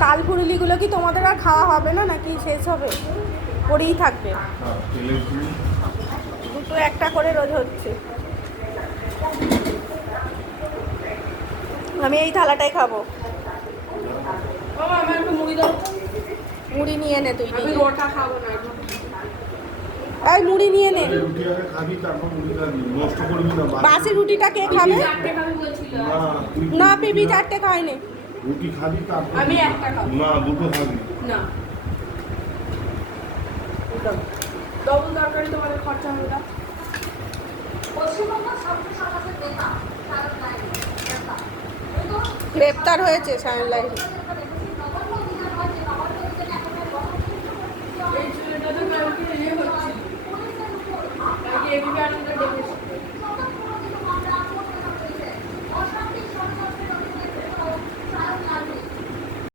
তালপুরুলিগুলো কি তোমাদের আর খাওয়া হবে না নাকি শেষ হবে? পড়েই থাকবে? দুটো একটা করে রোজ হচ্ছে। আমি এই থালাটাই খাবো। আমার একটু মুড়ি দাও। মুড়ি নিয়ে নে তুই। আমি রোটা খাবো না। এই মুড়ি নিয়ে নে। রুটি আগে খাবি তারপর মুড়িটা নষ্ট করবি না। বাসি রুটিটা কে খাবে? চারটে খাবি বলছিল। না পিবি চারটে খাইনি। রুটি খাবি তারপর আমি একটা খাবো। না দুটো খাবি। না ডবল তরকারি তোমাদের খরচা হবে না। গ্রেপ্তার হয়েছে সায়ন লাইফে। এই ছেলেটা তো কালকে ইয়ে হচ্ছে, কালকে এবিবি